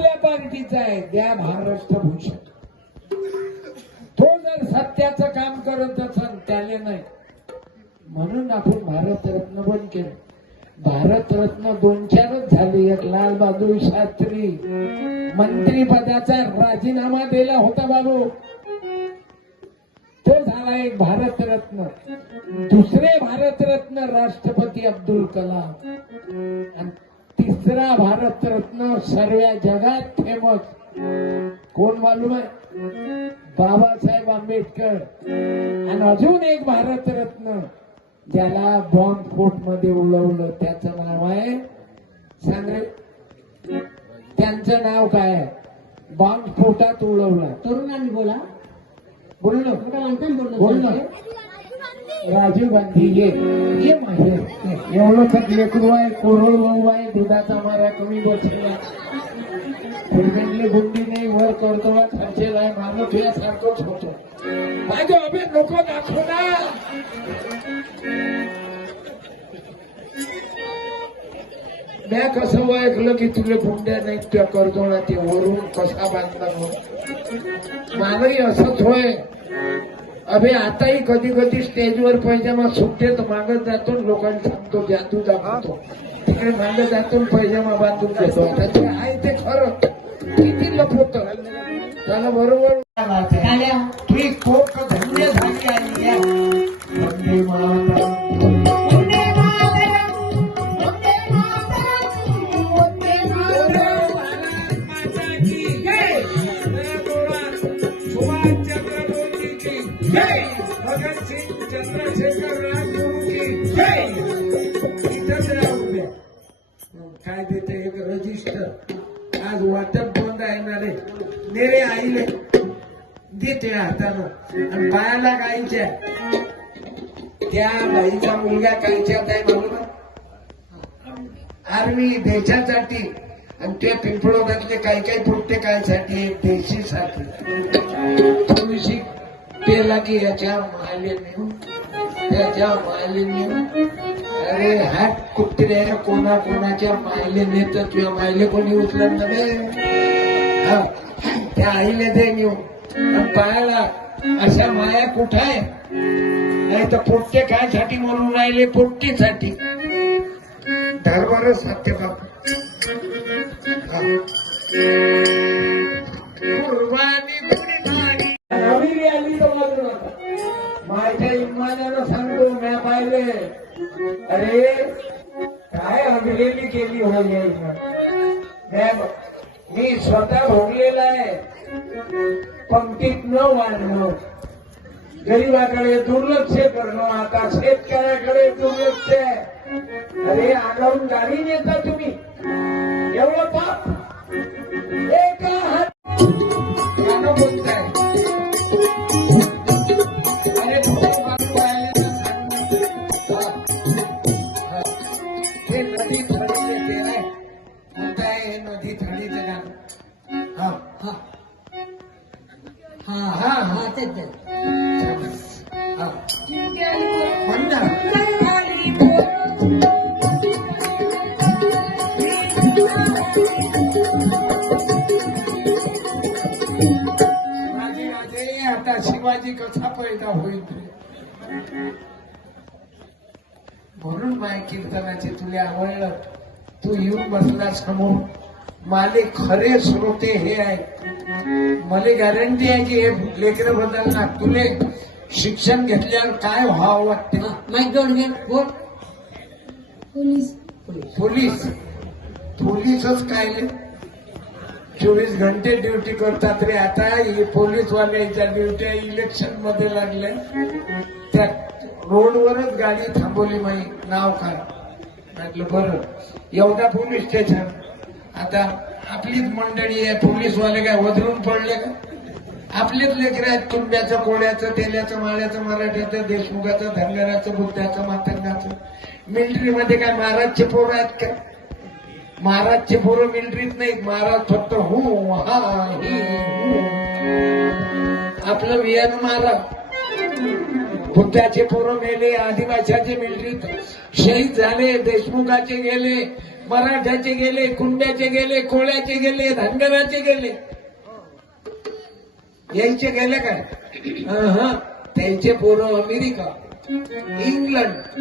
आपल्या पार्टीचा आहे द्या महाराष्ट्र भूषण. तो जर सत्याचं काम करत असेल त्याले नाही. म्हणून आपण भारतरत्न बंद केलं. भारतरत्न दोन चारच झाले एक लाल बहादूर शास्त्री. मंत्रीपदाचा राजीनामा दिला होता बाबू. तो झाला एक भारतरत्न दुसरे भारतरत्न राष्ट्रपती अब्दुल कलाम. तिसरा भारतरत्न सर्व जगात फेमस. कोण मालूम आहे? बाबासाहेब आंबेडकर. आणि अजून एक भारतरत्न ज्याला बॉम्ब फोर्टमध्ये उडवलं त्याचं नाव आहे सांग रे त्यांचं नाव काय बॉम्ब स्फोटात उडवलं. तरुणांनी बोला. बोललो. मोठ्या माणसाने बोल ना बोलणं राजीव गांधी ये. ये एवढं तर लेकरू आहे कोरड भाऊ आहे दुधाचा मारा कमी बसला फुलगंडली गुंडी नाही वर करतो खर्चेल आहे माणूस यासारखंच होतो माझ्या अभे नको दाखव ना म्या कसं ऐकलं की तुला गुंड्या नाही त्या करतो ना ते वरून कसा बांधला म्हणून मलाही असंच होय अभे आताही कधी कधी स्टेजवर पैजामा सुटते मागत जातो आणि लोकांना सांगतो जादू दाखवतो. तिकडे मागत जातो पैजामा बांधून देतो आता ते आहे ते खरं. किती लपवत त्याला बरोबर टाळ्या. कोक धन्य काय देते एक रजिस्टर? आज वाटप बंद आहे ना रे. नेरे आईले. देते हातानं. आणि बायाला गायच्या. त्या बाईचा मुलगा कायच्यात आहे म्हणून आर्मी देशासाठी आणि त्या पिंपळोगातले काही काही पुट्टे कायसाठी देशीसाठी. थोडीशी पेला की याच्या मायले नेऊ त्याच्या मायले नेऊ अरे हात कुत्रे कोणा कोणाच्या मायले नेत तुझ्या मायले कोणी उचलत नाही त्या आईले दे नेऊ आणि पायाला अशा माया कुठं आहे? नाही तर पोट्टे खायसाठी म्हणून राहिले पोट्टीसाठी. धर्मरच सत्य बाबा. माझ्या इमानानं सांगतो म्या पाहिले अरे काय अडलेली केली होईल मी- स्वतः भोगलेला आहे. पंक्तीत न वाढणं गरीबाकडे दुर्लक्ष करणं आता शेतकऱ्याकडे दुर्लक्ष आहे. अरे आगाऊन गाडी नेता तुम्ही. एवढं पाप. हा हा हा शिवाजी आता शिवाजी कसा पैदा होईल. म्हणून माय कीर्तनाची तुला आवडलं. तू येऊन बसला समोर. माले खरे श्रोते हे आहे मला गॅरंटी आहे की हे लेकर बदलणार तुले शिक्षण घेतल्यावर काय व्हावं वाटते घे बोल पोलीस. पोलीस. पोलीसच काय? चोवीस घंटे ड्युटी करतात रे. आता हे पोलीसवाल्याच्या ड्युट्या इलेक्शनमध्ये लागल्या. त्या रोडवरच गाडी थांबवली माई. नाव काय? म्हटलं बरं. एवढा पोलीस स्टेशन आता आपलीच मंडळी आहे पोलीसवाले काय वधरून पडले का? आपलेच लेकर आहेत तुंब्याचं कोळ्याचं तेल्याचं माळ्याचं मराठ्याचं देशमुखाचं धनगराचं बुद्धाचं मातंगाचं. मिलिटरीमध्ये काय महाराजचे पोरं आहेत का? महाराजचे पोरं मिलिटरीत नाहीत महाराज फक्त हु हा आपलं वियान महाराज. बुद्धाचे पोरं मेले आदिवासाचे मिलिटरीत शहीद झाले देशमुखाचे गेले मराठ्याचे गेले कुंड्याचे गेले कोळ्याचे गेले धनगराचे गेले. यायचे गेले काय? त्यांचे पोरं अमेरिका इंग्लंड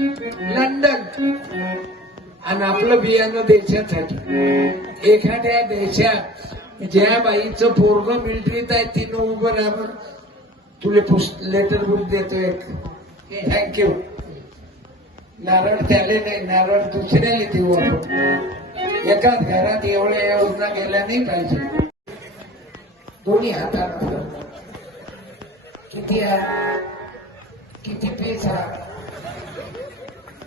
लंडन. आणि आपलं बियाणं देशासाठी. एखाद्या देशात ज्या बाईचं पोरग मिलिटरीत आहे तिनं उभं राहा तुला लेटर बुक देतोय थँक्यू नारळ त्याले नाही नारळ दुसऱ्याला देऊ आपण एकाच घरात एवढ्या योजना गेल्या नाही पाहिजे. दोन्ही हातात किती किती पैसा?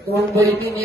दोन बहिणीने